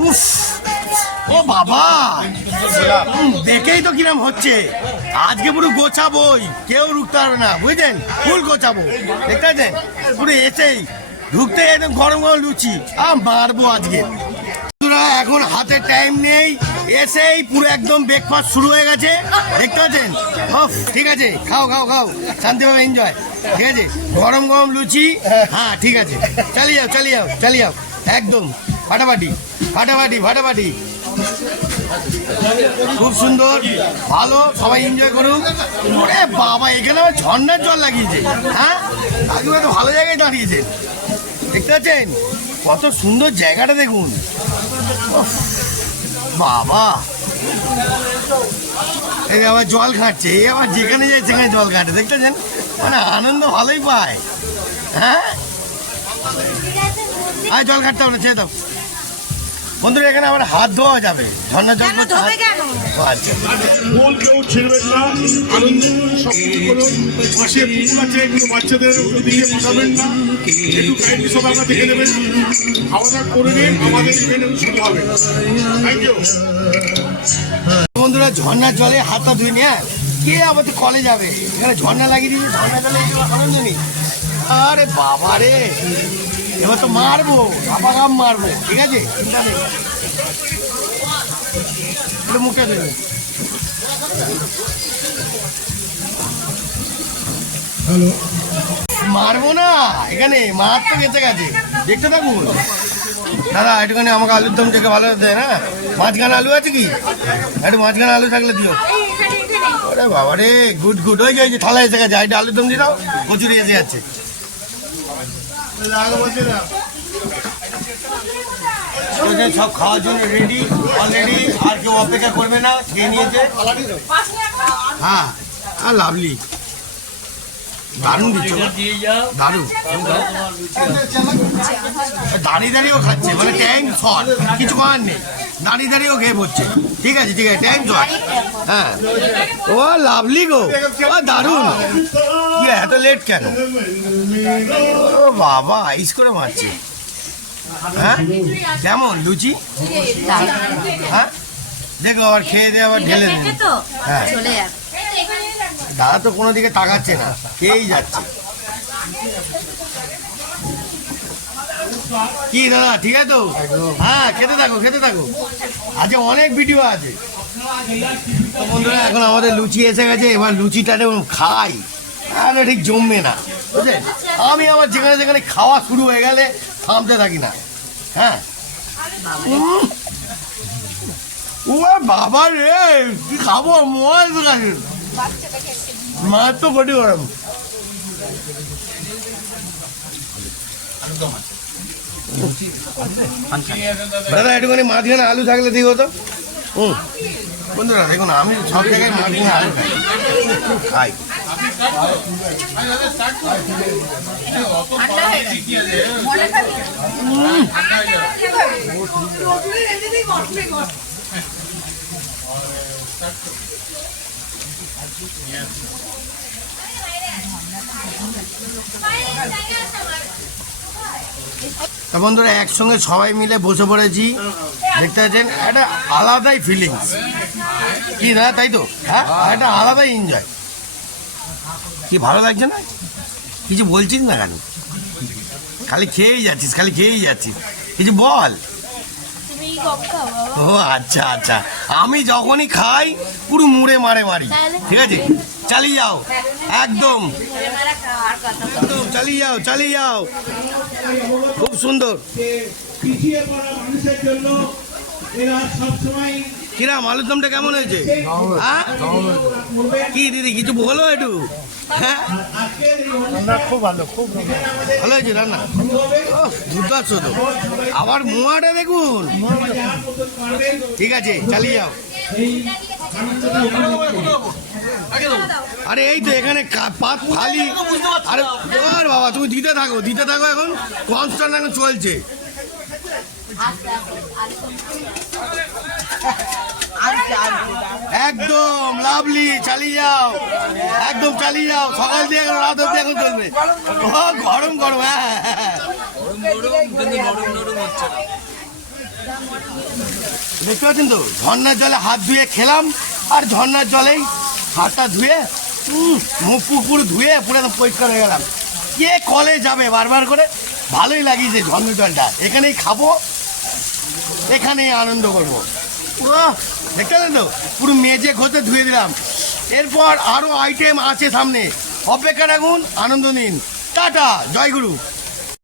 উফ ও বাবা দেখেই তো কিরম হচ্ছে। আজকে পুরো গোছাবোই কেউ রুখতে পারবে না বুঝলেন? ফুল গোছাবো দেখতে পাচ্ছেন? পুরো এসেই ঢুকতে একদম গরম গরম লুচি আ মারবো আজকে। এখন হাতে টাইম নেই এসেই পুরো একদম ব্রেকফাস্ট শুরু হয়ে গেছে দেখতে পাচ্ছেন? ওফ, ঠিক আছে খাও খাও খাও শান্তিভাবে এনজয় ঠিক আছে? গরম গরম লুচি হ্যাঁ ঠিক আছে। চালিয়ে যাও চালিয়ে যাও চালিয়ে যাও একদম। ফাটাফাটি ফাটাফাটি ফাটাফাটি। খুব সুন্দর, ভালো, সবাই এনজয় করুক। ওরে বাবা, এখানে আবার ঝর্ণার জল লাগিয়েছে। হ্যাঁ? কাকিমা তো ভালো জায়গায় দাঁড়িয়েছে। দেখতে পাচ্ছেন? কত সুন্দর জায়গাটা দেখুন। বাবা। এই আবার জল খাচ্ছে, এই আবার যেখানে যায় সেখানে জল খাটে দেখতেছেন মানে আনন্দ ভালোই পায়। হ্যাঁ? আর জল খাটতে হবে না, ছেড়ে দাও। বন্ধুরা এখানে আবার হাত ধোয়া যাবে। ঝর্ণা জল কেন? ধোবে কেন? ও, আচ্ছা। কেউ ছিঁড়বেন না আনন্দ সব কিছু করুন পাশে পুকুর আছে এগুলো বাচ্চাদের দিকে পাঠাবেন না। একটু কাইন্ডলি সব আপনার দেখে নেবেন। খাওয়া দাওয়া করে নিন আমাদের ইভেন্ট শুরু হবে। থ্যাংক ইউ বন্ধুরা ঝর্ণার জলে হাতটা ধুয়ে নিয়ে হ্যাঁ? কে আবার তো কলে যাবে? এখানে ঝর্ণা লাগিয়ে দিয়েছে ঝর্ণা জলে আনন্দ নেই। আরে বাবা রে এবার তো মারবো আপাগাম মারবো ঠিক আছে? চিন্তা নেই একটু মুখে দেবে। মারবো না এখানে মার তো গেছে গেছে। দেখতে থাকুন। দাদা একটুখানি আমাকে আলুর দম থেকে ভালো দেয় না? মাঝখানে আলু আছে কি? একটু মাঝখানে আলু থাকলে দিও। ওরে বাবা রে গুড গুড। ওই যে থালা এসে গেছে এটা আলুর দম দিয়ে দাও। কচুরি এসে যাচ্ছে। সব খাওয়ার জন্য রেডি অলরেডি আর কেউ অপেক্ষা করবে না খেয়ে নিয়েছে। হ্যাঁ আর লাভলি। দারুণ দিচ্ছ। দারুণ। দাঁড়িয়ে দাঁড়িয়েও খাচ্ছে মানে ট্যাঙ্ক শট কিছু করার নেই। দাঁড়িয়ে দাঁড়িয়েও খেয়ে পড়ছে ঠিক আছে ঠিক আছে ট্যাঙ্ক শট হ্যাঁ। ও লাভলি গো। ও দারুণ। এত লেট কেন? ও বাবা আইস করে মারছে। হ্যাঁ? কেমন লুচি? হ্যাঁ? দেখো আবার খেয়ে দিয়ে আবার ঢেলে দেবে। হ্যাঁ। দাদা তো কোনো দিকে তাকাচ্ছে না খেয়েই যাচ্ছে। কি দাদা ঠিক আছে? তো হ্যাঁ খেতে থাকো খেতে থাকো। আজকে অনেক ভিডিও আছে। বন্ধুরা এখন আমাদের লুচি এসে গেছে এবার লুচিটা খাই। আরে ঠিক জমবে না বুঝলেন আমি আবার যেখানে যেখানে খাওয়া শুরু হয়ে গেলে থামতে থাকি না। হ্যাঁ। ও বাবা রে কি খাব মজ মাছ তো বডি গরম। দাদা একটুখানি মাঝখানে আলু থাকলে দিও তো। হুম। বন্ধুরা দেখুন আমি সব জায়গায় মাঝখানে আলু খাই। খাই। তা বন্ধুরা একসঙ্গে সবাই মিলে বসে পড়েছি। দেখতে পাচ্ছেন একটা আলাদাই ফিলিংস কি না তাই তো? হ্যাঁ? একটা আলাদাই এনজয় কি ভালো লাগছে না? কিছু বলছিস না কেন খালি খেয়েই যাচ্ছিস খালি খেয়েই যাচ্ছিস। কিছু বল। ও আচ্ছা আচ্ছা। আমি যখনই খাই পুরো মুড়ে মারে মারি ঠিক আছে? চালিয়ে যাও। একদম। একদম চালিয়ে যাও চালিয়ে যাও। খুব সুন্দর। পিছিয়ে পড়া মানুষের জন্য এরা সবসময় কিরাম আলুর দমটা কেমন হয়েছে? হ্যাঁ? কি দিদি কিছু বলো একটু? হ্যাঁ? খুব ভালো খুব ভালো হয়েছে রান্না? ওহ, দুর্দান্ত তো। আবার মোয়াটা দেখুন। ঠিক আছে চালিয়ে যাও। আরে এই তো এখানে পাত খালি আরে আর বাবা তুমি দিতে থাকো দিতে থাকো এখন। কনস্ট্যান্ট এখন চলছে। একদম লাভলি চালিয়ে যাও। একদম চালিয়ে যাও। সকাল দিয়ে এখন রাত অব্দি এখন চলবে। ও গরম গরম হ্যাঁ হ্যাঁ, হ্যাঁ। দেখতে পাচ্ছেন তো? ঝর্নার জলে হাত ধুয়ে খেলাম আর ঝর্নার জলেই হাতটা ধুয়ে মুখ ফুক পুরো ধুয়ে পুরো একদম পরিষ্কার হয়ে গেলাম। কে কলে যাবে বারবার করে? ভালোই লাগিয়েছে ঝর্নার জলটা। এখানেই খাব, এখানেই আনন্দ করব। দেখতে পেলেন তো? পুরো মেজে ঘষে ধুয়ে দিলাম। এরপর আরও আইটেম আছে সামনে। অপেক্ষা রাখুন, আনন্দ নিন। টাটা, জয় গুরু।